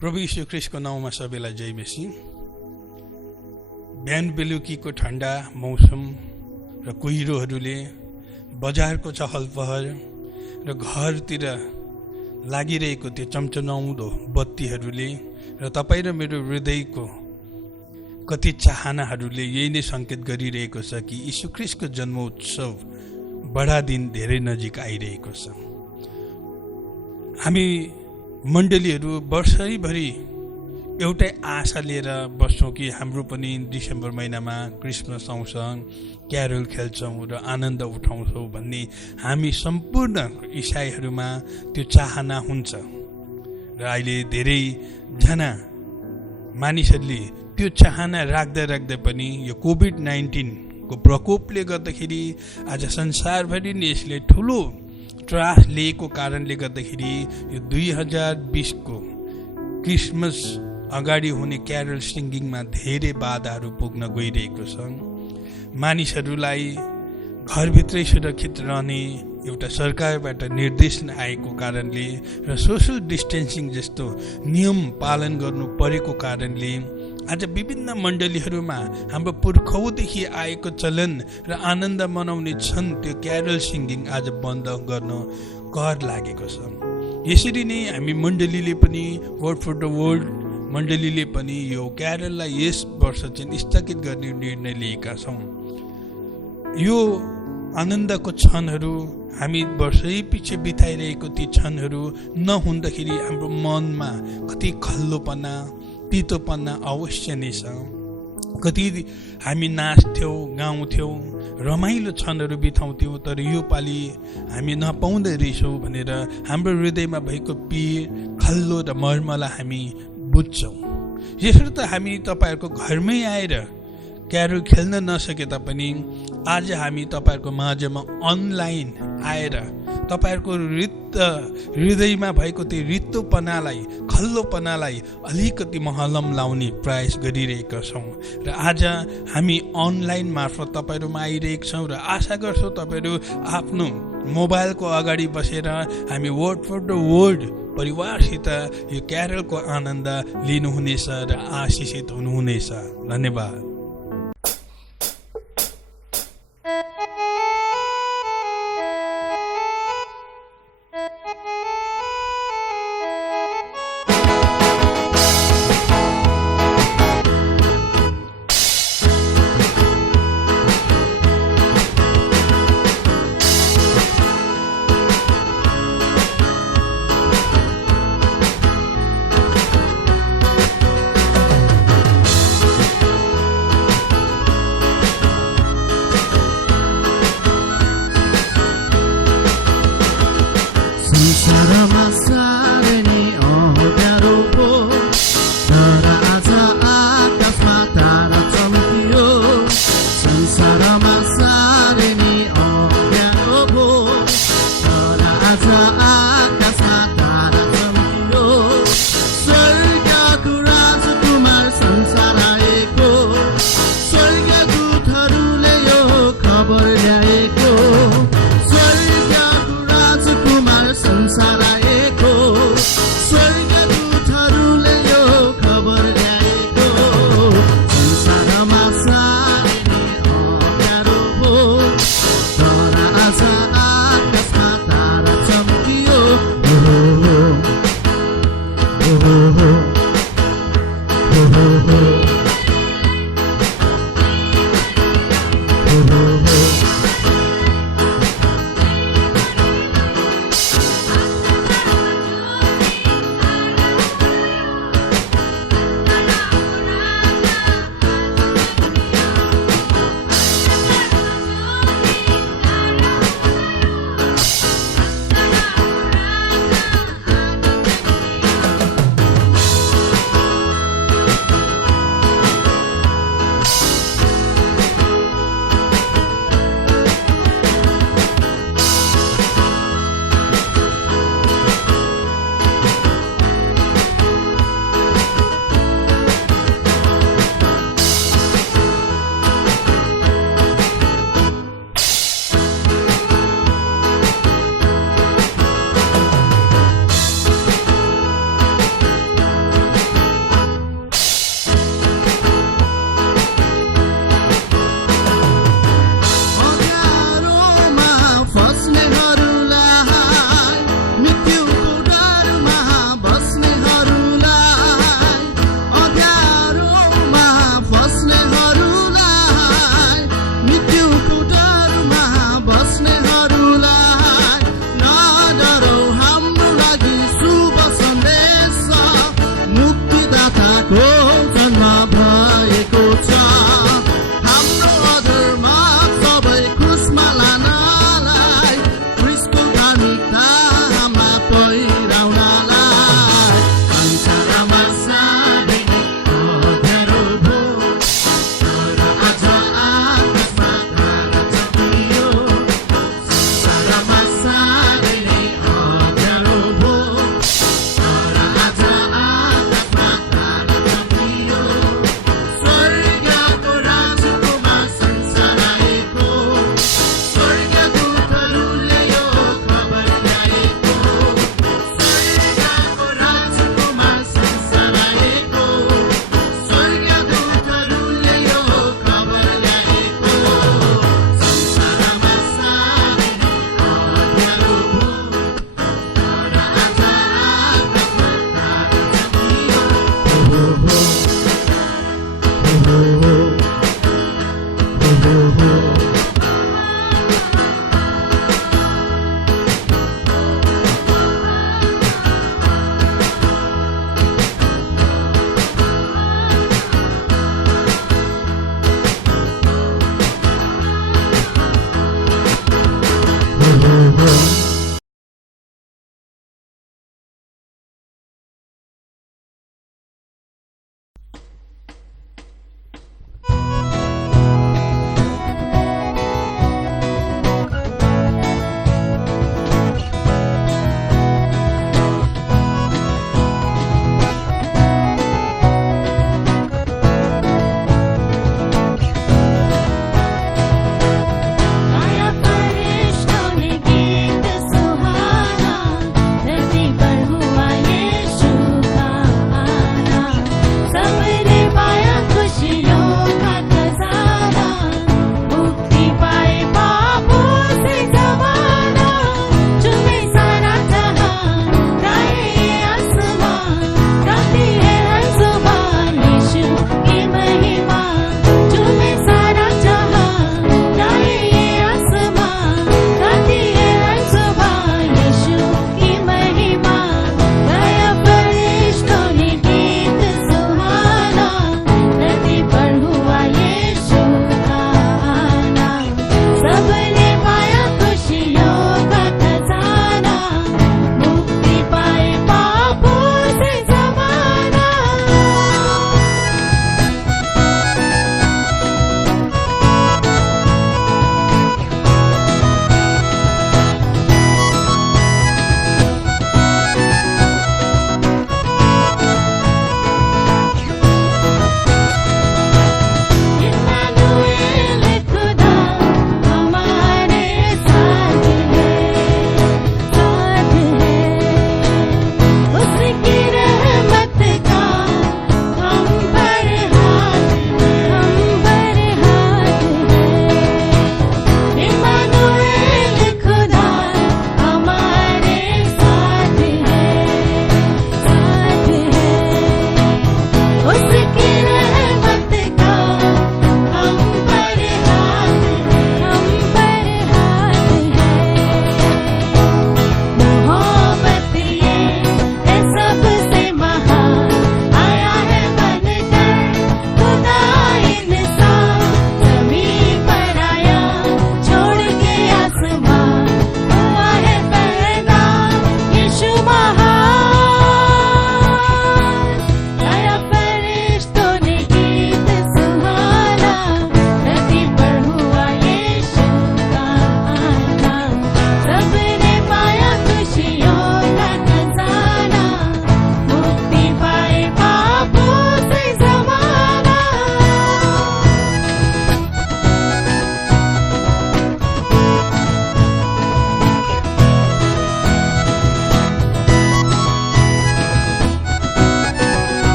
प्रभु यीशु ख्रीष्टको नाउँमा सबैलाई जय मसीह। बिहान बेलुकीको ठन्डा मौसम र कुहिरोहरूले बजारको चहल पहल र घरतिर लागिरहेको त्यो चम्चनाउँदो बत्तीहरूले र तपाईँ र मेरो हृदयको कति चाहनाहरूले यही नै सङ्केत गरिरहेको छ कि यीशु ख्रीष्टको जन्मोत्सव बडा दिन धेरै नजिक आइरहेको छ। हामी मण्डलीहरू वर्षैभरि एउटै आशा लिएर बस्छौँ कि हाम्रो पनि डिसेम्बर महिनामा क्रिसमस आउँछ, क्यारोल खेल्छौँ र आनन्द उठाउँछौँ भन्ने हामी सम्पूर्ण इसाईहरूमा त्यो चाहना हुन्छ। र अहिले धेरैजना मानिसहरूले त्यो चाहना राख्दै पनि यो कोभिड-19 को प्रकोपले गर्दाखेरि आज संसारभरि नै यसले ठुलो त्रास लिएको कारणले गर्दाखेरि यो 2020 को क्रिसमस अगाडि हुने क्यारल सिङ्गिङमा धेरै बाधाहरू पुग्न गइरहेको छ। मानिसहरूलाई घरभित्रै सुरक्षित रहने एउटा सरकारबाट निर्देशन आएको कारणले र सोशल डिस्टेन्सिङ जस्तो नियम पालन गर्नु परेको कारणले आज विभिन्न मण्डलीहरूमा हाम्रो पुर्खौँदेखि आएको चलन र आनन्द मनाउने छन् त्यो क्यारल सिङ्गिङ आज बन्द गर्न कर लागेको छ। यसरी नै हामी मण्डलीले पनि वर्ड फर द वर्ल्ड मण्डलीले पनि यो क्यारललाई यस वर्ष चाहिँ स्थगित गर्ने निर्णय लिएका छौँ। यो आनन्दको क्षणहरू हामी वर्षै पछि बिताइरहेको ती क्षणहरू नहुँदाखेरि हाम्रो मनमा कति खल्लोपना तितोपना अवश्य नै छ। कति हामी नाच्थ्यौँ, गाउँथ्यौँ, रमाइलो क्षणहरू बिताउँथ्यौँ, तर यो पालि हामी नपाउँदै रहेछौँ भनेर हाम्रो हृदयमा भएको पीर खल्लो र मर्मलाई हामी बुझ्छौँ। यसरी त हामी तपाईँहरूको घरमै आएर क्यारोल खेल्न नसके तापनि आज हामी तपाईँहरूको माझमा अनलाइन आएर तपाईँहरूको हृदयमा भएको त्यो रित्तोपनालाई खल्लोपनालाई अलिकति महलम लाउने प्रयास गरिरहेका छौँ। र आज हामी अनलाइन मार्फत तपाईँहरूमा आइरहेका छौँ र आशा गर्छौँ तपाईँहरू आफ्नो मोबाइलको अगाडि बसेर हामी वर्ड फर द वर्ल्ड परिवारसित यो क्यारलको आनन्द लिनुहुनेछ र आशिषित हुनुहुनेछ। धन्यवाद।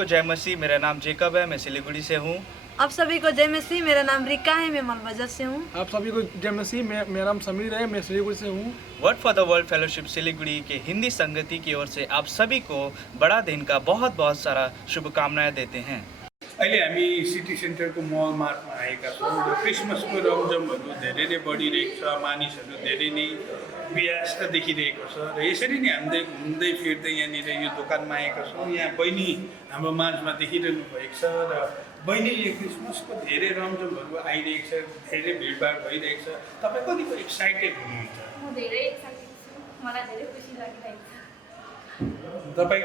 को जय मसीह। मेरा नाम जेकब है, मैं सिलीगुड़ी से हूँ। आप सभी को जय मसीह। मेरा नाम रिका है, मैं मालबाजार से हूँ। आप सभी को जय मसीह। मेरा नाम समीर है, मैं सिलीगुड़ी से हूँ। Word for the world fellowship Siliguri के हिंदी संगति की ओर से आप सभी को बड़ा दिन का बहुत बहुत सारा शुभकामनाएं देते हैं। अहिले हामी सिटी सेन्टरको मल मार्टमा आएका छौँ र क्रिसमसको रमझमहरू धेरै नै बढिरहेको छ। मानिसहरू धेरै नै व्यस्त देखिरहेको छ र यसरी नै हामीले घुम्दै फिर्दै यहाँनिर यो दोकानमा आएका छौँ। यहाँ बहिनी हाम्रो माझमा देखिरहनु भएको छ र बहिनीले क्रिसमसको धेरै रमझमहरू आइरहेको छ, धेरै भिडभाड भइरहेको छ। तपाईँ कतिको एक्साइटेड हुनुहुन्छ? म धेरै एक्साइटेड छु, मलाई धेरै खुसी लागिरहेको छ। तपाईँ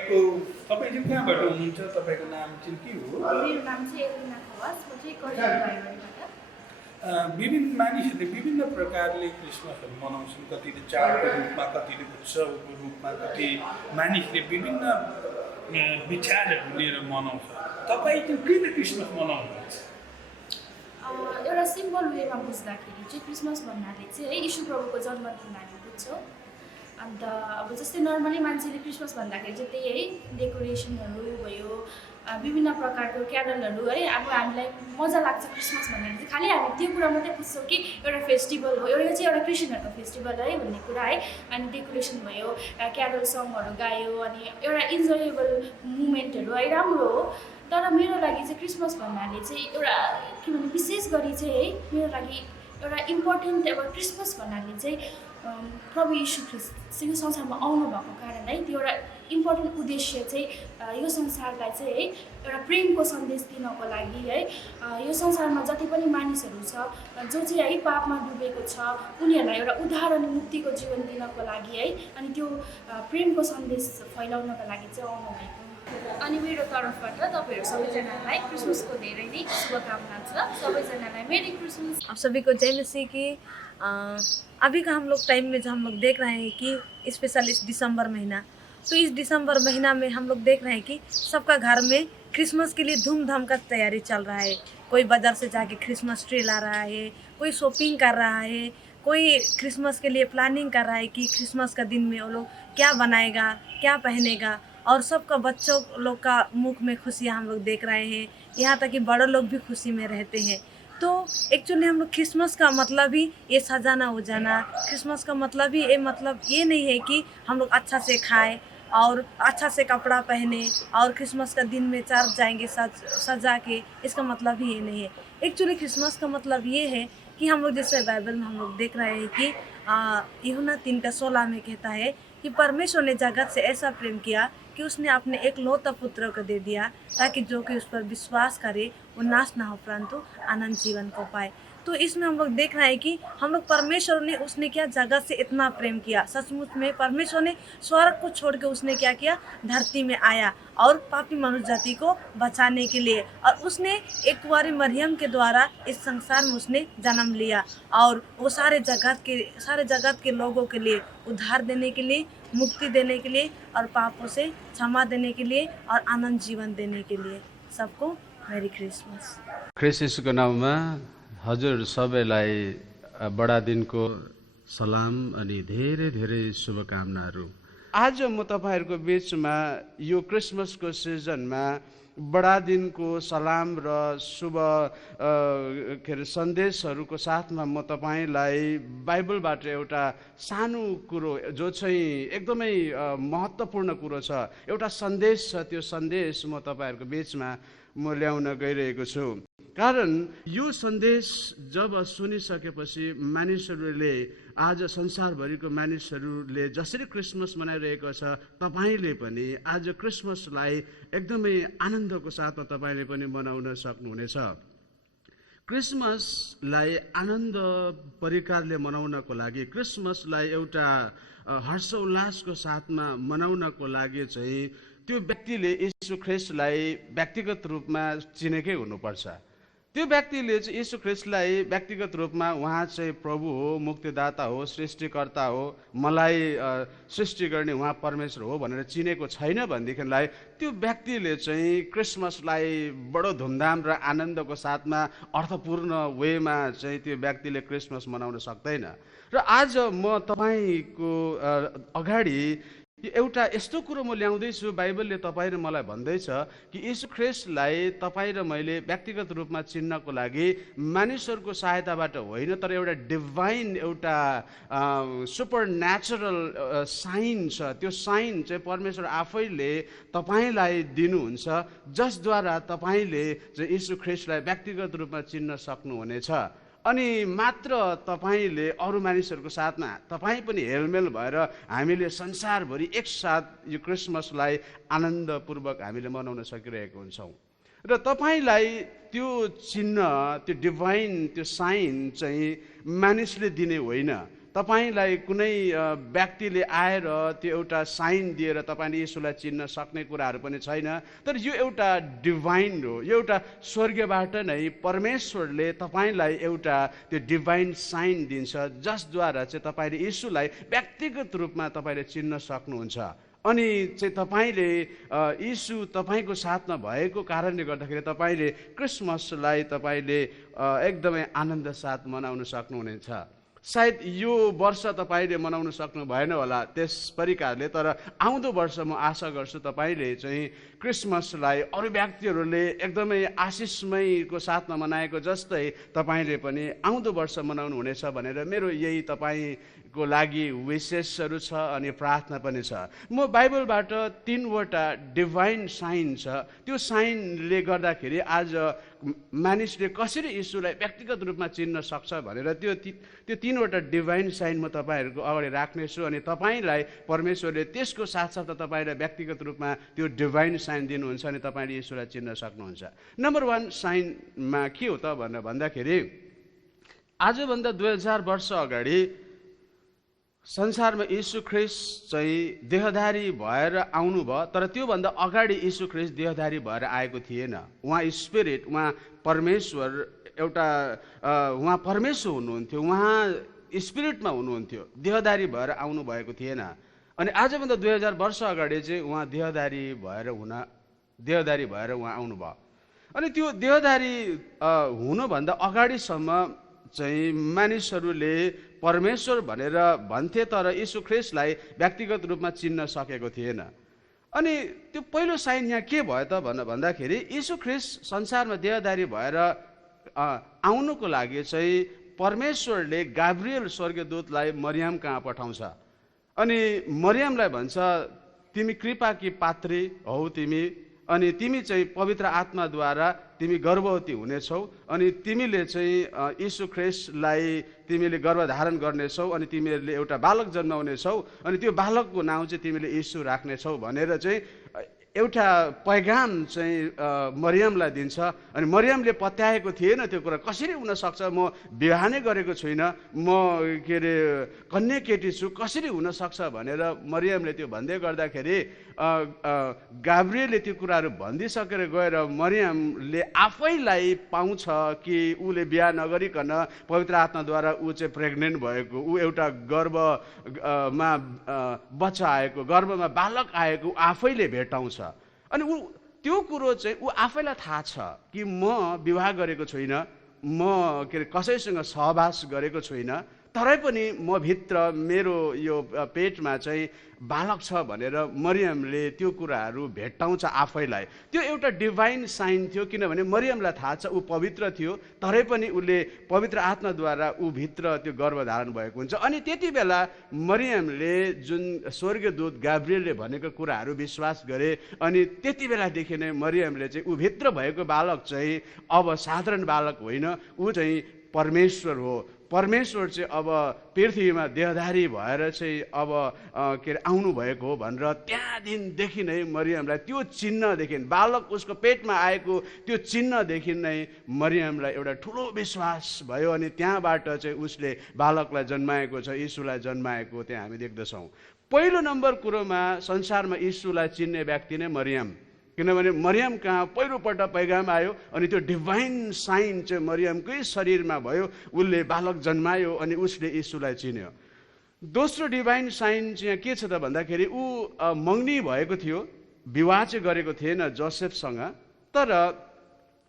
चाहिँ कहाँबाट हुनुहुन्छ? तपाईँको नाम चाहिँ के हो? मेरो नाम चाहिँ एलिना खवास, म चाहिँ कलकत्ताबाट। विभिन्न मानिसहरूले विभिन्न प्रकारले क्रिसमसहरू मनाउँछन्। कतिले चाडको रूपमा, कतिले उत्सवको रूपमा, कति मानिसले विभिन्न विचारहरू लिएर मनाउँछ। तपाईँ चाहिँ किन क्रिसमस मनाउनुहुन्छ? एउटा सिम्पल वेमा बुझ्दाखेरि चाहिँ क्रिसमस भन्नाले चाहिँ है यीशु प्रभुको जन्मदिन हामी बुझ्छौँ। अन्त अब जस्तै नर्मली मान्छेले क्रिसमस भन्दाखेरि चाहिँ त्यही है डेकोरेसनहरू भयो, विभिन्न प्रकारको क्यारलहरू है। अब हामीलाई मजा लाग्छ क्रिसमस भन्दाखेरि चाहिँ खालि हामी त्यो कुरा मात्रै बुझ्छौँ कि एउटा फेस्टिभल हो, एउटा चाहिँ एउटा क्रिस्चियनहरूको फेस्टिभल है भन्ने कुरा है। अनि डेकोरेसन भयो, क्यारल सङहरू गायो, अनि एउटा इन्जोयेबल मुमेन्टहरू है, राम्रो हो। तर मेरो लागि चाहिँ क्रिसमस भन्नाले चाहिँ एउटा के भन्ने विशेष गरी चाहिँ है मेरो लागि एउटा इम्पोर्टेन्ट अब क्रिसमस भन्नाले चाहिँ प्रभु यीशु ख्रीष्ट यो संसारमा आउनु भएको कारण है त्यो एउटा इम्पोर्टेन्ट उद्देश्य चाहिँ यो संसारलाई चाहिँ है एउटा प्रेमको सन्देश दिनको लागि है। यो संसारमा जति पनि मानिसहरू छ जो चाहिँ है पापमा डुबेको छ उनीहरूलाई एउटा उद्धार अनि मुक्तिको जीवन दिनको लागि है, अनि त्यो प्रेमको सन्देश फैलाउनको लागि चाहिँ आउनुभएको। अनि मेरो तर्फबाट तपाईँहरू सबैजनालाई क्रिसमसको धेरै नै शुभकामना छ। सबैजनालाई मेरी क्रिसमस। आप सभी को जय मसीह की। अभी का हम लोग टाइम में जो हम लोग देख रहे हैं कि स्पेशल इस दिसंबर महीना, तो इस दिसंबर महीना में हम लोग देख रहे हैं कि सबका घर में क्रिसमस के लिए धूमधाम का तैयारी चल रहा है। कोई बाजार से जाके क्रिसमस ट्री ला रहा है, कोई शॉपिंग कर रहा है, कोई क्रिसमस के लिए प्लानिंग कर रहा है कि क्रिसमस का दिन में वो लोग क्या बनाएगा, क्या पहनेगा। और सबका बच्चों लोग का मुख में खुशियाँ हम लोग देख रहे हैं, यहाँ तक कि बड़े लोग भी खुशी में रहते हैं। तो एक्चुअली हम लोग क्रिसमस का मतलब ही ये सजाना हो जाना, क्रिसमस का मतलब ही ये नहीं है कि हम लोग अच्छा से खाएं और अच्छा से कपड़ा पहने और क्रिसमस का दिन में चर्च जाएंगे सजा के, इसका मतलब ही ये नहीं है। एक्चुअली क्रिसमस का मतलब ये है कि हम लोग जैसे बाइबल में हम लोग देख रहे हैं कि यूहन्ना 3:16 में कहता है कि परमेश्वर ने जगत से ऐसा प्रेम किया कि उसने अपने एकलौता पुत्र को दे दिया ताकि जो कि उस पर विश्वास करे वो नाश ना हो परंतु अनंत जीवन को पाए। तो इसमें हम लोग देख रहे हैं कि हम लोग परमेश्वर ने उसने क्या जगत से इतना प्रेम किया। सचमुच में परमेश्वर ने स्वर्ग को छोड़ के उसने क्या किया, धरती में आया और पापी मनुष्य जाति को बचाने के लिए। और उसने एक कुंवारी मरियम के द्वारा इस संसार में उसने जन्म लिया और वो सारे जगत के लोगों के लिए उद्धार देने के लिए, मुक्ति देने के लिए और पापों से क्षमा देने के लिए और आनंद जीवन देने के लिए। सबको मेरी क्रिसमस। ख्रिस्ट नाममा हजुर सबैलाई बडा दिनको सलाम अनि धेरै धेरै शुभकामनाहरू। आज म तपाईहरुको बीचमा यो क्रिसमसको सिजनमा बडा दिनको सलाम र शुभ सन्देशहरूको साथमा म तपाईलाई बाइबलबाट एउटा सानो कुरो जो चाहिँ एकदमै महत्त्वपूर्ण कुरो छ, एउटा सन्देश छ, त्यो सन्देश म तपाईहरुको बीचमा म ल्याउन गइरहेको छु। कारण यो सन्देश जब सुनिसकेपछि मानिसहरूले आज संसारभरिको मानिसहरूले जसरी क्रिसमस मनाइरहेको छ, तपाईले पनि आज क्रिसमसलाई एकदमै आनन्दको साथमा तपाईले पनि मनाउन सक्नुहुनेछ। क्रिसमसलाई आनन्द परिकारले मनाउनको लागि, क्रिसमसलाई एउटा हर्ष उल्लासको साथमा मनाउनको लागि चाहिँ त्यो व्यक्तिले यीशु ख्रीष्टलाई व्यक्तिगत रूपमा चिनेकै हुनुपर्छ। त्यो व्यक्तिले चाहिँ यीशु ख्रीष्टलाई व्यक्तिगत रूपमा उहाँ चाहिँ प्रभु हो, मुक्तिदाता हो, सृष्टिकर्ता हो, मलाई सृष्टि गर्ने उहाँ परमेश्वर हो भनेर चिनेको छैन भनेदेखिलाई त्यो व्यक्तिले चाहिँ क्रिसमसलाई बडो धुमधाम र आनन्दको साथमा अर्थपूर्ण वेमा चाहिँ त्यो व्यक्तिले क्रिसमस मनाउन सक्दैन। र आज म तपाईको अगाडि एउटा यस्तो कुरो म ल्याउँदैछु, बाइबलले तपाईँ र मलाई भन्दैछ कि यीशु ख्रिस्टलाई तपाईँ र मैले व्यक्तिगत रूपमा चिन्नको लागि मानिसहरूको सहायताबाट होइन, तर एउटा डिभाइन, एउटा सुपर नेचुरल साइन छ। त्यो साइन चाहिँ परमेश्वर आफैले तपाईँलाई दिनुहुन्छ, जसद्वारा तपाईँले चाहिँ यीशु ख्रिस्टलाई व्यक्तिगत रूपमा चिन्न सक्नुहुनेछ। अनि मात्र तपाईँले अरू मानिसहरूको साथमा तपाईँ पनि हेलमेल भएर हामीले संसारभरि एकसाथ यो क्रिसमसलाई आनन्दपूर्वक हामीले मनाउन सकिरहेको हुन्छौँ। र तपाईँलाई त्यो चिन्ह, त्यो डिभाइन, त्यो साइन चाहिँ मानिसले दिने होइन। तपाईँलाई कुनै व्यक्तिले आएर त्यो एउटा साइन दिएर तपाईँले यसोलाई चिन्न सक्ने कुराहरू पनि छैन, तर यो एउटा डिभाइन हो। यो एउटा स्वर्गबाट नै परमेश्वरले तपाईँलाई एउटा त्यो डिभाइन साइन दिन्छ, जसद्वारा चाहिँ तपाईँले यसोलाई व्यक्तिगत रूपमा तपाईँले चिन्न सक्नुहुन्छ। अनि चाहिँ तपाईँले यीशु तपाईँको साथमा भएको कारणले गर्दाखेरि तपाईँले क्रिसमसलाई तपाईँले एकदमै आनन्द साथ मनाउन सक्नुहुनेछ। सायद यो वर्ष तपाईँले मनाउन सक्नु भएन होला त्यस परिकारले, तर आउँदो वर्ष म आशा गर्छु तपाईँले चाहिँ क्रिसमसलाई अरू व्यक्तिहरूले एकदमै आशिषमयको साथमा मनाएको जस्तै तपाईँले पनि आउँदो वर्ष मनाउनु हुनेछ भनेर मेरो यही तपाईँको लागि विशेषहरू छ अनि प्रार्थना पनि छ। म बाइबलबाट 3वटा डिभाइन साइन छ, त्यो साइनले गर्दाखेरि आज मानिसले कसरी यीशुलाई व्यक्तिगत रूपमा चिन्न सक्छ भनेर त्यो 3वटा डिभाइन साइन म तपाईँहरूको अगाडि राख्नेछु। अनि तपाईँलाई परमेश्वरले त्यसको साथसाथ तपाईँलाई व्यक्तिगत रूपमा त्यो डिभाइन साइन दिनुहुन्छ अनि तपाईँले यीशुलाई चिन्न सक्नुहुन्छ। नम्बर 1 साइनमा के हो त भनेर भन्दाखेरि आजभन्दा 2000 वर्ष अगाडि संसारमा यीशु ख्रिस्ट चाहिँ देहधारी भएर आउनुभयो, तर त्योभन्दा अगाडि यीशु ख्रिस्ट देहधारी भएर आएको थिएन। उहाँ स्पिरिट, उहाँ परमेश्वर, एउटा उहाँ परमेश्वर हुनुहुन्थ्यो, उहाँ स्पिरिटमा हुनुहुन्थ्यो, देहधारी भएर आउनु भएको थिएन। अनि आजभन्दा 2000 वर्ष अगाडि चाहिँ उहाँ देहधारी भएर उहाँ आउनुभयो। अनि त्यो देहधारी हुनुभन्दा अगाडिसम्म चाहिँ मानिसहरूले परमेश्वर भनेर भन्थे, तर यीशु ख्रिस्टलाई व्यक्तिगत रूपमा चिन्न सकेको थिएन। अनि त्यो पहिलो साइन यहाँ के भयो त भन्दाखेरि यीशु ख्रिस्ट संसारमा देहधारी भएर आउनुको लागि चाहिँ परमेश्वरले गाब्रिएल स्वर्गदूतलाई मरियम कहाँ पठाउँछ अनि मरियमलाई भन्छ, तिमी कृपाकी पात्री हौ तिमी, अनि तिमी चाहिँ पवित्र आत्माद्वारा तिमी गर्भवती हुनेछौ, अनि तिमीले चाहिँ यीशु ख्रिस्टलाई तिमीले गर्भधारण गर्नेछौ, अनि तिमीहरूले एउटा बालक जन्माउनेछौ, अनि त्यो बालकको नाउँ चाहिँ तिमीले यीशु राख्नेछौ भनेर चाहिँ एउटा पैगाम चाहिँ मरियमलाई दिन्छ। अनि मरियमले पत्याएको थिएन त्यो कुरा, कसरी हुन सक्छ, म विवाह नै गरेको छुइनँ, म के अरे कन्या केटी छु, कसरी हुन सक्छ भनेर मरियमले त्यो भन्दै गर्दाखेरि गाब्रिएलले त्यो कुराहरू भनिदिइसकेर गएर मरियमले आफैलाई पाउँछ कि उसले बिहा नगरिकन पवित्र आत्माद्वारा ऊ चाहिँ प्रेग्नेन्ट भएको, ऊ एउटा गर्भमा बच्चा आएको, गर्भमा बालक आएको आफैले भेटाउँछ। अनि ऊ त्यो कुरो चाहिँ ऊ आफैलाई थाहा छ कि म विवाह गरेको छुइनँ, म के अरे कसैसँग सहवास गरेको छुइनँ, तरै पनि म भित्र मेरो यो पेटमा चाहिँ बालक छ भनेर मरियमले त्यो कुराहरू भेट्टाउँछ आफैलाई। त्यो एउटा डिभाइन साइन थियो, किनभने मरियमलाई थाहा छ ऊ पवित्र थियो, तरै पनि उसले पवित्र आत्माद्वारा ऊ भित्र त्यो गर्भधारण भएको हुन्छ। अनि त्यति बेला मरियमले जुन स्वर्गदूत गाब्रिएलले भनेको कुराहरू विश्वास गरे, अनि त्यति बेलादेखि नै मरियमले चाहिँ ऊ भित्र भएको बालक चाहिँ अब साधारण बालक होइन, ऊ चाहिँ परमेश्वर हो, परमेश्वर चाहिँ अब पृथ्वीमा देहधारी भएर चाहिँ अब के अरे आउनु भएको हो भनेर त्यहाँदेखि नै मरियमलाई त्यो चिन्हदेखि, बालक उसको पेटमा आएको त्यो चिन्हदेखि नै मरियमलाई एउटा ठुलो विश्वास भयो। अनि त्यहाँबाट चाहिँ उसले बालकलाई जन्माएको छ, यीशुलाई जन्माएको त्यहाँ हामी देख्दछौँ। पहिलो नम्बर कुरोमा संसारमा यीशुलाई चिन्ने व्यक्ति नै मरियम, किनभने मरियम कहाँ पहिलोपल्ट पैगाम आयो अनि त्यो डिभाइन साइन चाहिँ मरियमकै शरीरमा भयो, उसले बालक जन्मायो अनि उसले यीशुलाई चिन्यो। दोस्रो डिभाइन साइन चाहिँ के छ त भन्दाखेरि ऊ मङ्गनी भएको थियो, विवाह चाहिँ गरेको थिएन जोसेफसँग, तर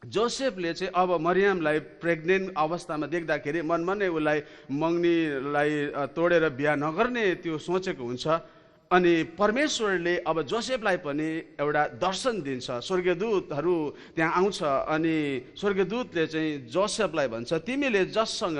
जोसेफले चाहिँ अब मरियमलाई प्रेग्नेन्ट अवस्थामा देख्दाखेरि मनमा नै उसलाई मङ्गनीलाई तोडेर बिहा नगर्ने त्यो सोचेको हुन्छ। अनि परमेश्वरले अब जोसेफलाई पनि एउटा दर्शन दिन्छ। स्वर्गदूतहरू त्यहाँ आउँछ अनि स्वर्गदूतले चाहिँ जोसेफलाई भन्छ, तिमीले जससँग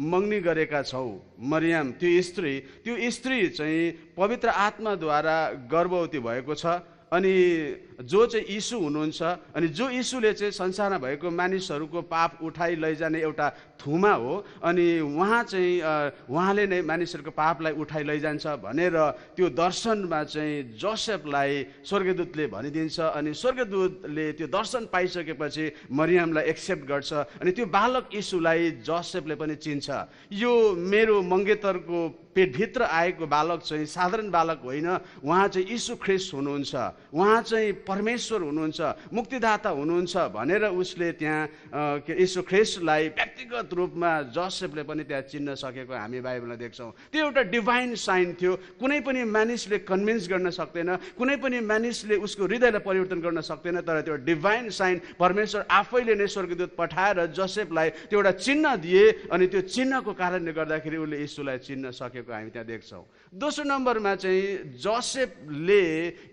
मगनी गरेका छौ मरियम, त्यो स्त्री चाहिँ पवित्र आत्माद्वारा गर्भवती भएको छ। अनि जो चाहिँ यीशु हुनुहुन्छ, अनि जो यीशुले चाहिँ संसारमा भएको मानिसहरूको पाप उठाइ लैजाने एउटा थुमा हो, अनि उहाँले नै मानिसहरूको पापलाई उठाइ लैजान्छ भनेर त्यो दर्शनमा चाहिँ जोसेफलाई स्वर्गदूतले भनिदिन्छ। अनि स्वर्गदूतले त्यो दर्शन पाइसकेपछि मरियमलाई एक्सेप्ट गर्छ। अनि त्यो बालक यीशुलाई जोसेफले पनि चिन्छ, यो मेरो मङ्गेतरको पेटभित्र आएको बालक चाहिँ साधारण बालक होइन, उहाँ चाहिँ यीशु ख्रिस्ट हुनुहुन्छ, उहाँ चाहिँ परमेश्वर हुनुहुन्छ, मुक्तिदाता हुनुहुन्छ भनेर उसले त्यहाँ यीशु ख्रिस्टलाई व्यक्तिगत रूपमा जोसेफले पनि त्यहाँ चिन्न सकेको हामी बाइबलमा देख्छौँ। त्यो एउटा डिभाइन साइन थियो। कुनै पनि मानिसले कन्भिन्स गर्न सक्दैन, कुनै पनि मानिसले उसको हृदयलाई परिवर्तन गर्न सक्दैन, तर त्यो डिभाइन साइन परमेश्वर आफैले नै स्वर्गदूत पठाएर जोसेफलाई त्यो एउटा चिन्ह दिए। अनि त्यो चिन्हको कारणले गर्दाखेरि उसले यीशुलाई चिन्न सकेको हामी त्यहाँ देख्छौँ। दोस्रो नम्बरमा चाहिँ जोसेफले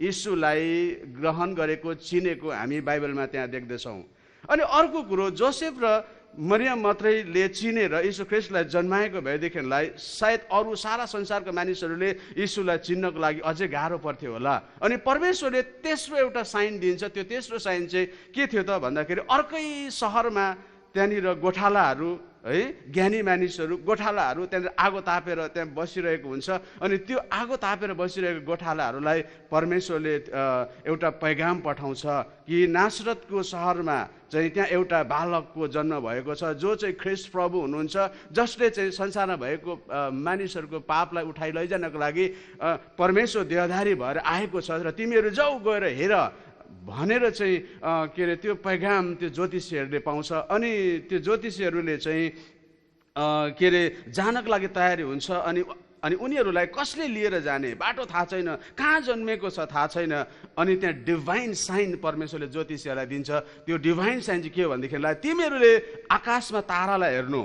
यीशुलाई ग्रहण गरेको, चिनेको हामी बाइबलमा त्यहाँ देख्दछौँ। अनि अर्को कुरो, जोसेफ र मरियम मात्रैले चिनेर यीशु ख्रिस्टलाई जन्माएको भएदेखिलाई सायद अरू सारा संसारका मानिसहरूले यीशुलाई चिन्नको लागि अझै गाह्रो पर्थ्यो होला। अनि परमेश्वरले तेस्रो एउटा साइन दिन्छ। त्यो तेस्रो साइन चाहिँ के थियो त भन्दाखेरि, अर्कै सहरमा त्यहाँनिर गोठालाहरू है, ज्ञानी मानिसहरू, गोठालाहरू त्यहाँनिर आगो तापेर त्यहाँ बसिरहेको हुन्छ। अनि त्यो आगो तापेर बसिरहेको गोठालाहरूलाई परमेश्वरले एउटा पैगाम पठाउँछ कि नासरतको सहरमा चाहिँ त्यहाँ एउटा बालकको जन्म भएको छ, जो चाहिँ ख्रिस्ट प्रभु हुनुहुन्छ, जसले चाहिँ संसारमा भएको मानिसहरूको पापलाई उठाइ लैजानको लागि परमेश्वर देहधारी भएर आएको छ र तिमीहरू जाऊ गएर हेर भनेर चाहिँ के अरे त्यो पैगाम त्यो ज्योतिषीहरूले पाउँछ। अनि त्यो ज्योतिषीहरूले चाहिँ के अरे जानको लागि तयारी हुन्छ। अनि उनीहरूलाई कसले लिएर जाने, बाटो थाहा छैन, कहाँ जन्मेको छ थाहा छैन। अनि त्यहाँ डिभाइन साइन परमेश्वरले ज्योतिषीहरूलाई दिन्छ। त्यो डिभाइन साइन चाहिँ के हो भनेदेखिलाई, तिमीहरूले आकाशमा तारालाई हेर्नु,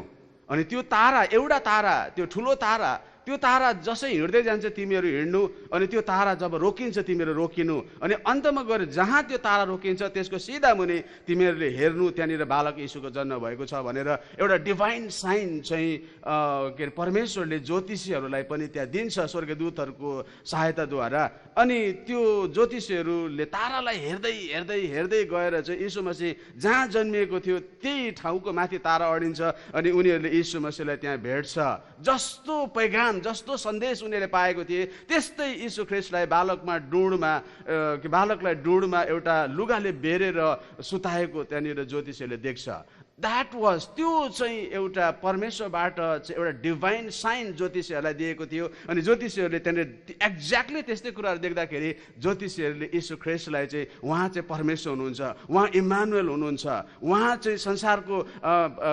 अनि त्यो तारा, एउटा तारा, त्यो ठुलो तारा, त्यो तारा जसै हिँड्दै जान्छ तिमीहरू हिँड्नु, अनि त्यो तारा जब रोकिन्छ तिमीहरू रोकिनु, अनि अन्तमा गएर जहाँ त्यो तारा रोकिन्छ त्यसको सिधा मुनि तिमीहरूले हेर्नु, त्यहाँनिर बालक यीशुको जन्म भएको छ भनेर एउटा डिभाइन साइन चाहिँ के अरे परमेश्वरले ज्योतिषीहरूलाई पनि त्यहाँ दिन्छ स्वर्गदूतहरूको सहायताद्वारा। अनि त्यो ज्योतिषीहरूले तारालाई हेर्दै हेर्दै हेर्दै गएर चाहिँ यीशु मसीह जहाँ जन्मिएको थियो त्यही ठाउँको माथि तारा अडिन्छ। अनि उनीहरूले यीशु मसीहलाई त्यहाँ भेट्छ। जस्तो पैगाम, जस्तो सन्देश उनीहरूले पाएको थिए त्यस्तै यीशु ख्रिस्टलाई बालकलाई डुँडमा एउटा लुगाले बेरेर सुताएको त्यहाँनिर ज्योतिषीहरूले देख्छ। त्यो चाहिँ एउटा परमेश्वरबाट चाहिँ एउटा डिभाइन साइन ज्योतिषीहरूलाई दिएको थियो। अनि ज्योतिषीहरूले त्यहाँनिर एक्ज्याक्टली त्यस्तै कुराहरू देख्दाखेरि ज्योतिषीहरूले यीशु ख्रिस्टलाई चाहिँ उहाँ चाहिँ परमेश्वर हुनुहुन्छ, उहाँ इम्मानुएल हुनुहुन्छ, उहाँ चाहिँ संसारको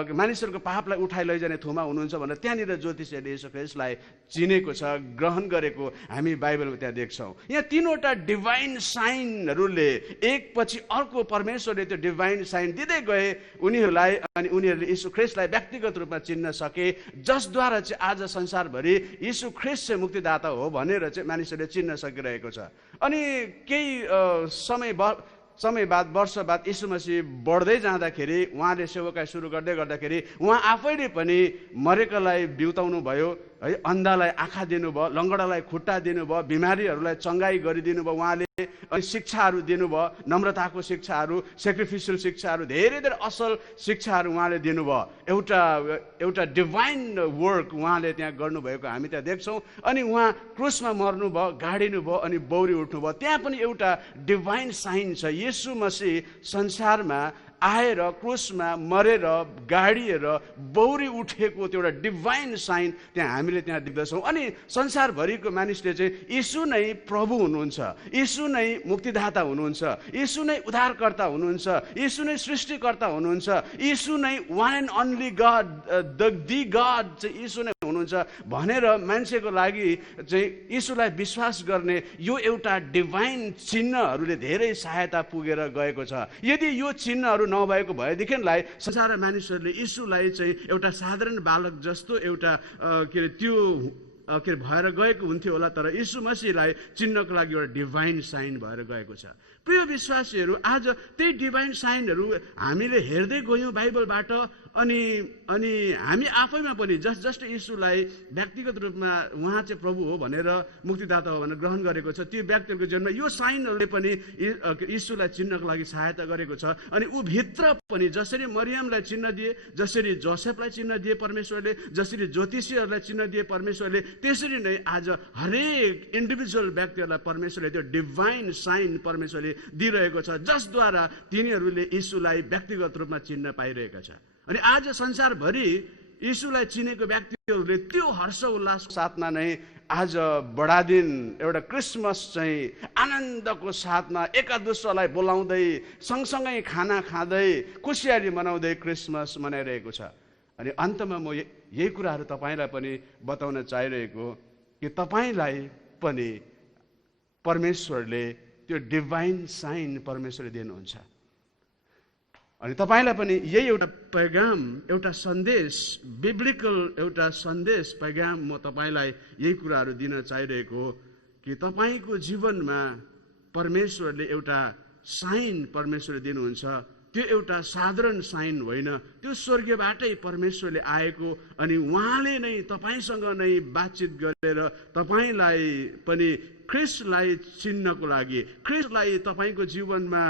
मानिसहरूको पापलाई उठाइ लैजाने थुमा हुनुहुन्छ भनेर त्यहाँनिर ज्योतिषीहरूले यीशु ख्रिस्टलाई चिनेको छ, ग्रहण गरेको हामी बाइबलमा त्यहाँ देख्छौँ। यहाँ तीनवटा डिभाइन साइनहरूले एकपछि अर्को परमेश्वरले त्यो डिभाइन साइन दिँदै गए उनीहरूलाई। अनि उनीहरूले यीशु ख्रिस्टलाई व्यक्तिगत रूपमा चिन्न सके, जसद्वारा चाहिँ आज संसारभरि यीशु ख्रिस्ट चाहिँ मुक्तिदाता हो भनेर चाहिँ मानिसहरूले चिन्न सकिरहेको छ। अनि केही समय बाद, वर्ष बाद यीशु मसीह बढ्दै जाँदाखेरि, उहाँले सेवाकाई सुरु गर्दै गर्दाखेरि उहाँ आफैले पनि मरेकालाई बिउताउनु भयो है, अन्धालाई आँखा दिनुभयो, लङ्गडालाई खुट्टा दिनुभयो, बिमारीहरूलाई चङ्गाई गरिदिनु भयो उहाँले। अनि शिक्षाहरू दिनुभयो, नम्रताको शिक्षाहरू, सेक्रिफिसियल शिक्षाहरू, धेरै धेरै असल शिक्षाहरू उहाँले दिनुभयो। एउटा डिभाइन वर्क उहाँले त्यहाँ गर्नुभएको हामी त्यहाँ देख्छौँ। अनि उहाँ क्रुसमा मर्नुभयो, गाडिनु भयो, अनि बौरी उठ्नुभयो। त्यहाँ पनि एउटा डिभाइन साइन छ। यीशु मसीह संसारमा आएर क्रुसमा मरेर गाडिएर बौरी उठेको त्यो एउटा डिभाइन साइन त्यहाँ हामीले त्यहाँ देख्दछौँ। अनि संसारभरिको मानिसले चाहिँ यीशु नै प्रभु हुनुहुन्छ, यीशु नै मुक्तिदाता हुनुहुन्छ, यीशु नै उद्धारकर्ता हुनुहुन्छ, यीशु नै सृष्टिकर्ता हुनुहुन्छ, यीशु नै one and only God, the God चाहिँ यीशु नै हुनुहुन्छ भनेर मान्छेको लागि चाहिँ यीशुलाई विश्वास गर्ने यो एउटा डिभाइन चिन्हहरूले धेरै सहायता पुगेर गएको छ। यदि यो चिन्हहरू नभएको भएदेखिलाई संसारका मानिसहरूले यीशुलाई चाहिँ एउटा साधारण बालक जस्तो एउटा के अरे त्यो भएर गएको हुन्थ्यो होला, तर यीशु मसीहलाई चिन्नको लागि एउटा डिभाइन साइन भएर गएको छ। प्रिय विश्वासीहरू, आज त्यही डिभाइन साइनहरू हामीले हेर्दै गयौँ बाइबलबाट, अनि हामी आफैमा पनि जस्ट यीशुलाई व्यक्तिगत रूपमा उहाँ चाहिँ प्रभु हो भनेर, मुक्तिदाता हो भनेर ग्रहण गरेको छ। त्यो व्यक्तिहरूको जीवनमा यो साइनहरूले पनि यीशुलाई चिन्नको लागि सहायता गरेको छ। अनि ऊ भित्र पनि जसरी मरियमलाई चिन्ह दिए, जसरी जोसेफलाई चिन्ह दिए परमेश्वरले, जसरी ज्योतिषीहरूलाई चिन्ह दिए परमेश्वरले, त्यसरी नै आज हरेक इन्डिभिजुअल व्यक्तिहरूलाई परमेश्वरले त्यो डिभाइन साइन परमेश्वरले दिइरहेको छ, जसद्वारा तिनीहरूले यीशुलाई व्यक्तिगत रूपमा चिन्न पाइरहेका छ। अनि आज संसारभरि यीशुलाई चिनेको व्यक्तिहरूले त्यो हर्ष उल्लासको साथमा नै आज बडा दिन, एउटा क्रिसमस चाहिँ आनन्दको साथमा एका दोस्रोलाई बोलाउँदै, सँगसँगै खाना खाँदै, खुसियाली मनाउँदै क्रिसमस मनाइरहेको छ। अनि अन्तमा म यही कुराहरू तपाईँलाई पनि बताउन चाहिरहेको कि तपाईँलाई पनि परमेश्वरले त्यो डिभाइन साइन परमेश्वरले दिनुहुन्छ। अनि तपाईँलाई पनि यही एउटा पैगाम, एउटा सन्देश, बिब्लिकल एउटा सन्देश, पैगाम म तपाईँलाई यही कुराहरू दिन चाहिरहेको कि तपाईँको जीवनमा परमेश्वरले एउटा साइन परमेश्वरले दिनुहुन्छ। त्यो एउटा साधारण साइन होइन, त्यो स्वर्गीयबाटै परमेश्वरले आएको, अनि उहाँले नै तपाईँसँग नै बातचित गरेर तपाईँलाई पनि ख्रिस्टलाई चिन्नको लागि, ख्रिस्टलाई तपाईँको जीवनमा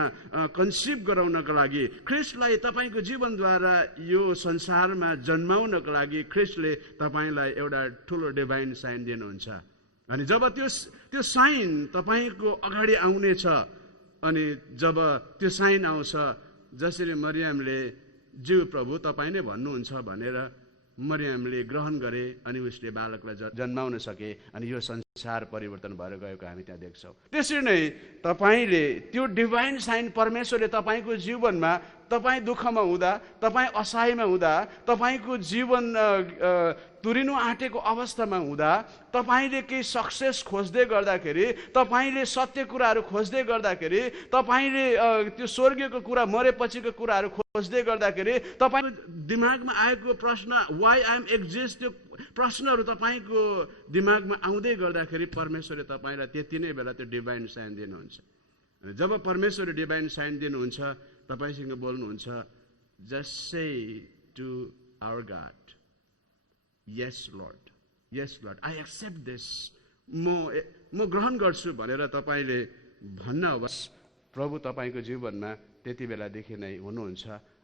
कन्सिभ गराउनको लागि, ख्रिस्टलाई तपाईँको जीवनद्वारा यो संसारमा जन्माउनको लागि ख्रिस्टले तपाईँलाई एउटा ठुलो डिभाइन साइन दिनुहुन्छ। अनि जब त्यो साइन तपाईँको अगाडि आउनेछ, अनि जब त्यो साइन आउँछ, जसरी मरियमले ज्यू प्रभु तपाईँ नै भन्नुहुन्छ भनेर मरियमले ग्रहण गरे, अनि उसले बालकलाई जन्माउन सके, अनि यो संसार परिवर्तन भएर गएको हामी त्यहाँ देख्छौँ। त्यसरी नै तपाईँले त्यो डिभाइन साइन परमेश्वरले तपाईँको जीवनमा, तपाईँ दुःखमा हुँदा, तपाईँ असहायमा हुँदा, तपाईँको जीवन तुरिनु आँटेको अवस्थामा हुँदा, तपाईँले केही सक्सेस खोज्दै गर्दाखेरि, तपाईँले सत्य कुराहरू खोज्दै गर्दाखेरि, तपाईँले त्यो स्वर्गीयको कुरा, मरेपछिको कुराहरू खोज्दै गर्दाखेरि, तपाईँको दिमागमा आएको प्रश्न वाइ आइ एम एक्जिस्ट, त्यो प्रश्नहरू तपाईँको दिमागमा आउँदै गर्दाखेरि परमेश्वरले तपाईँलाई त्यति नै बेला त्यो डिभाइन साइन दिनुहुन्छ। जब परमेश्वरले डिभाइन साइन दिनुहुन्छ, तपाईँसँग बोल्नुहुन्छ, just say to our God, yes Lord, yes Lord, I accept this, म ग्रहण गर्छु भनेर तपाईँले भन्न होस्। प्रभु तपाईँको जीवनमा त्यति बेलादेखि नै हुनुहुन्छ,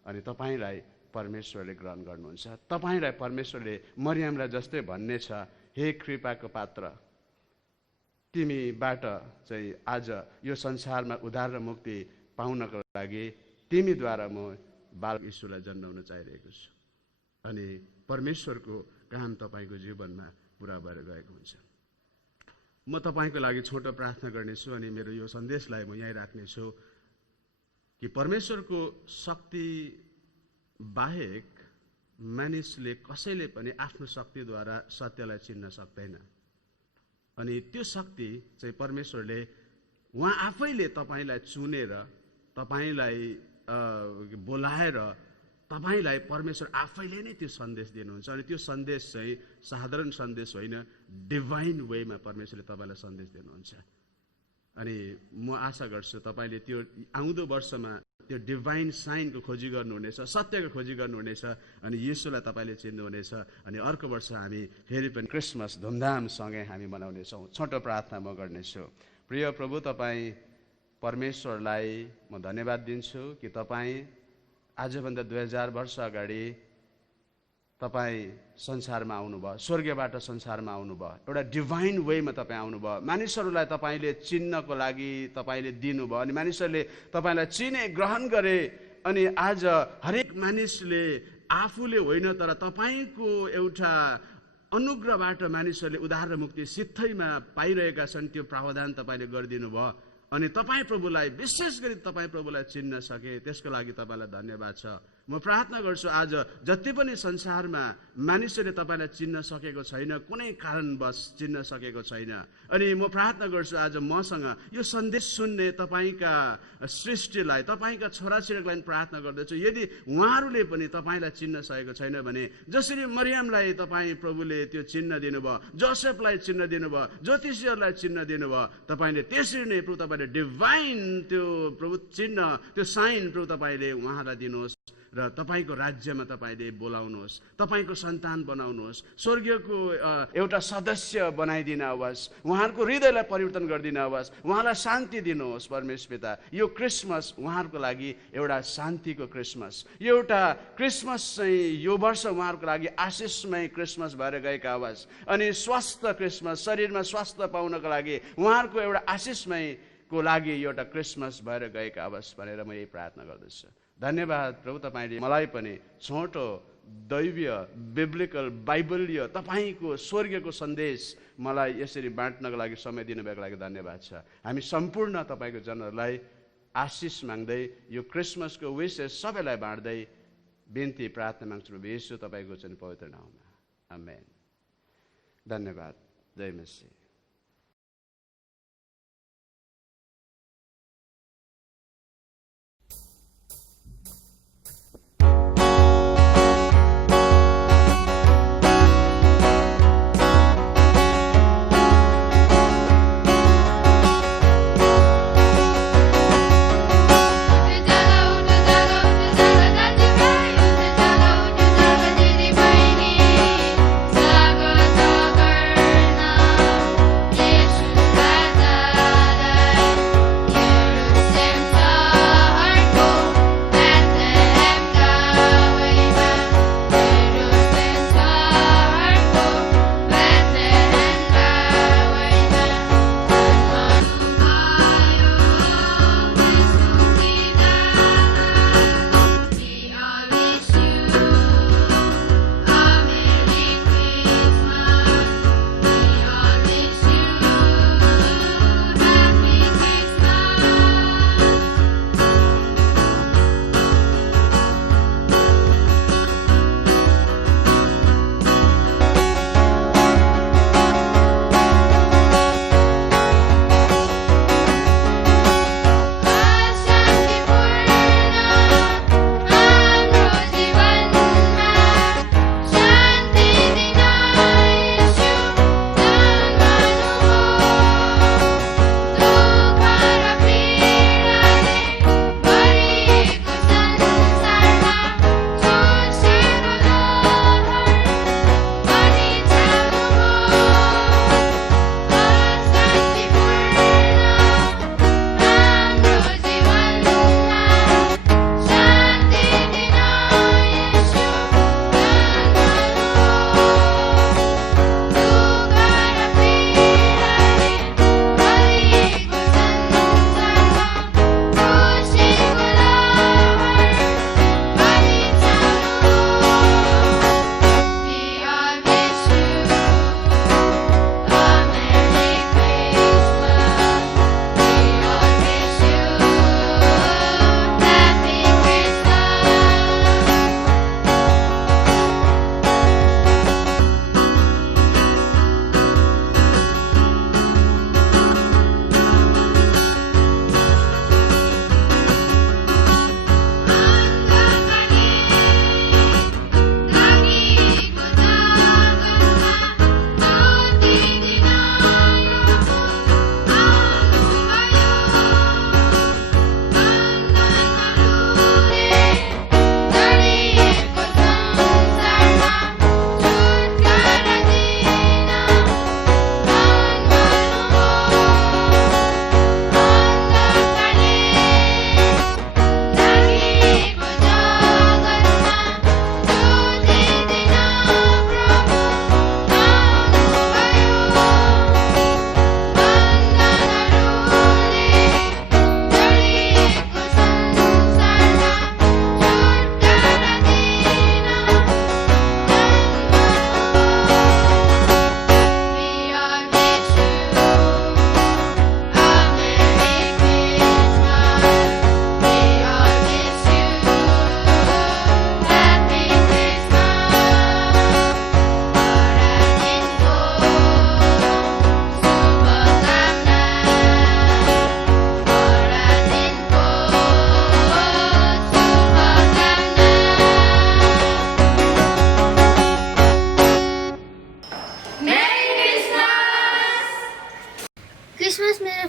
अनि तपाईँलाई परमेश्वरले ग्रहण गर्नुहुन्छ। तपाईँलाई परमेश्वरले मरियमलाई जस्तै भन्ने छ, हे कृपाको पात्र, तिमीबाट चाहिँ आज यो संसारमा उद्धार र मुक्ति पाउनको लागि तिमीद्वारा म बालक यीशुलाई जन्माउन चाहिरहेको छु। अनि परमेश्वरको काम तपाईँको जीवनमा पुरा भएर गएको हुन्छ। म तपाईँको लागि छोटो प्रार्थना गर्नेछु, अनि मेरो यो सन्देशलाई म यहीँ राख्नेछु कि परमेश्वरको शक्ति बाहेक मानिसले कसैले पनि आफ्नो शक्तिद्वारा सत्यलाई चिन्न सक्दैन। अनि त्यो शक्ति चाहिँ परमेश्वरले उहाँ आफैले तपाईँलाई चुनेर, तपाईँलाई बोलाएर, तपाईँलाई परमेश्वर आफैले नै त्यो सन्देश दिनुहुन्छ। अनि त्यो सन्देश चाहिँ साधारण सन्देश होइन, डिभाइन वेमा परमेश्वरले तपाईँलाई सन्देश दिनुहुन्छ। अनि म आशा गर्छु तपाईँले त्यो आउँदो वर्षमा त्यो डिभाइन साइनको खोजी गर्नुहुनेछ, सत्यको खोजी गर्नुहुनेछ, अनि यीशुलाई तपाईँले चिन्नुहुनेछ। अनि अर्को वर्ष हामी फेरि पनि क्रिसमस धुमधामसँगै हामी मनाउनेछौँ। छोटो प्रार्थना म गर्नेछु। प्रिय प्रभु, तपाईँ परमेश्वरलाई म धन्यवाद दिन्छु कि तपाईँ आजभन्दा 2000 वर्ष अगाडि तपाईँ संसारमा आउनुभयो, स्वर्गबाट संसारमा आउनुभयो, एउटा डिभाइन वेमा तपाईँ आउनुभयो, मानिसहरूलाई तपाईँले चिन्नको लागि तपाईँले दिनुभयो, अनि मानिसहरूले तपाईँलाई चिने, ग्रहण गरे। अनि आज हरेक मानिसले आफूले होइन तर तपाईँको एउटा अनुग्रहबाट मानिसहरूले उद्धार र मुक्ति सित्थैमा पाइरहेका छन्। त्यो प्रावधान तपाईँले गरिदिनु भयो, अनि तपाईँ प्रभुलाई, विशेष गरी तपाईँ प्रभुलाई चिन्न सके, त्यसको लागि तपाईँलाई धन्यवाद छ। म प्रार्थना गर्छु आज जति पनि संसारमा मानिसहरूले तपाईँलाई चिन्न सकेको छैन, कुनै कारणवश चिन्न सकेको छैन, अनि म प्रार्थना गर्छु आज मसँग यो सन्देश सुन्ने तपाईँका सृष्टिलाई, तपाईँका छोराछोरीलाई प्रार्थना गर्दछु, यदि उहाँहरूले पनि तपाईँलाई चिन्न सकेको छैन भने जसरी मरियमलाई तपाईँ प्रभुले त्यो चिन्ह दिनुभयो, जोसेफलाई चिन्ह दिनुभयो, ज्योतिषीहरूलाई चिन्ह दिनुभयो, तपाईँले त्यसरी नै प्रभु तपाईँले डिभाइन त्यो प्रभु चिन्ह, त्यो साइन प्रभु तपाईँले उहाँलाई दिनुहोस् र तपाईँको राज्यमा तपाईँले बोलाउनुहोस्, तपाईँको सन्तान बनाउनुहोस्, स्वर्गीयको एउटा सदस्य बनाइदिन होस्, उहाँहरूको हृदयलाई परिवर्तन गरिदिन होस्, उहाँलाई शान्ति दिनुहोस् परमेश्वर पिता। यो क्रिसमस उहाँहरूको लागि एउटा शान्तिको क्रिसमस, यो एउटा क्रिसमस चाहिँ यो वर्ष उहाँहरूको लागि आशिषमय क्रिसमस भएर गएका होस्, अनि स्वस्थ क्रिसमस, शरीरमा स्वास्थ्य पाउनको लागि उहाँहरूको एउटा आशिषमयको लागि एउटा क्रिसमस भएर गएका होस् भनेर म यही प्रार्थना गर्दछु। धन्यवाद प्रभु, तपाईँले मलाई पनि छोटो दैवीय बिब्लिकल बाइबलीय तपाईँको स्वर्गीयको सन्देश मलाई यसरी बाँड्नको लागि समय दिनुभएको लागि धन्यवाद छ। हामी सम्पूर्ण तपाईँको जनहरूलाई आशिष माग्दै यो क्रिसमसको विशेष सबैलाई बाँड्दै बिन्ती प्रार्थना माग्छु येशू तपाईँको चाहिँ पवित्र नाममा, आमेन। धन्यवाद। जय मसीह। Saga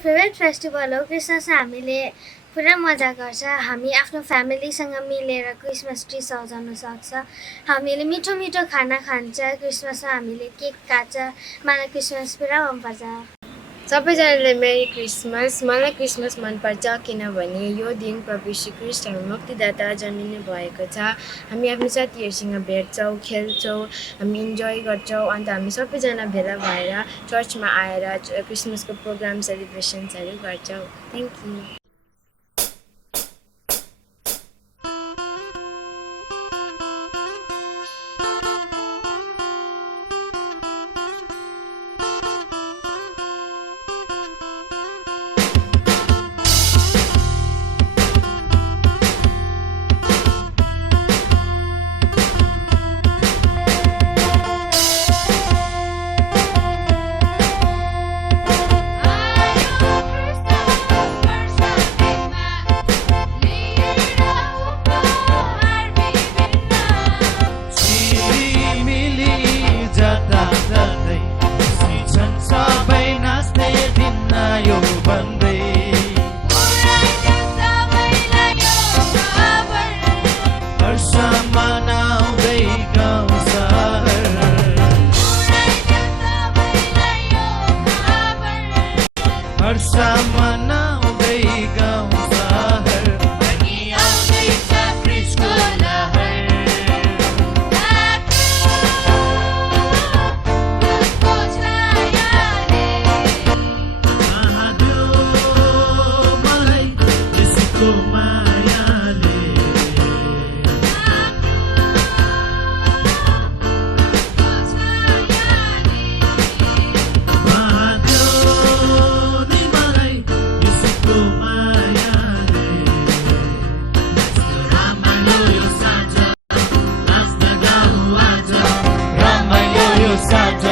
फेभरेट फेस्टिभल हो। क्रिसमसमा हामीले पुरा मजा गर्छ। हामी आफ्नो फ्यामिलीसँग मिलेर क्रिसमस ट्री सजाउन सक्छ। हामीले मिठो मिठो खाना खान्छ। क्रिसमसमा हामीले केक काट्छ। मलाई क्रिसमस पुरा मनपर्छ। सबैजनाले मेरी क्रिसमस। मलाई क्रिसमस मनपर्छ किनभने यो दिन प्रभु यीशु ख्रीष्ट हाम्रो मुक्तिदाता जन्मिनु भएको छ। हामी आफ्नो साथीहरूसँग भेट्छौँ, खेल्छौँ, हामी इन्जोय गर्छौँ। अन्त हामी सबैजना भेला भएर चर्चमा आएर क्रिसमसको प्रोग्राम सेलिब्रेसन्सहरू गर्छौँ। Thank you. Santa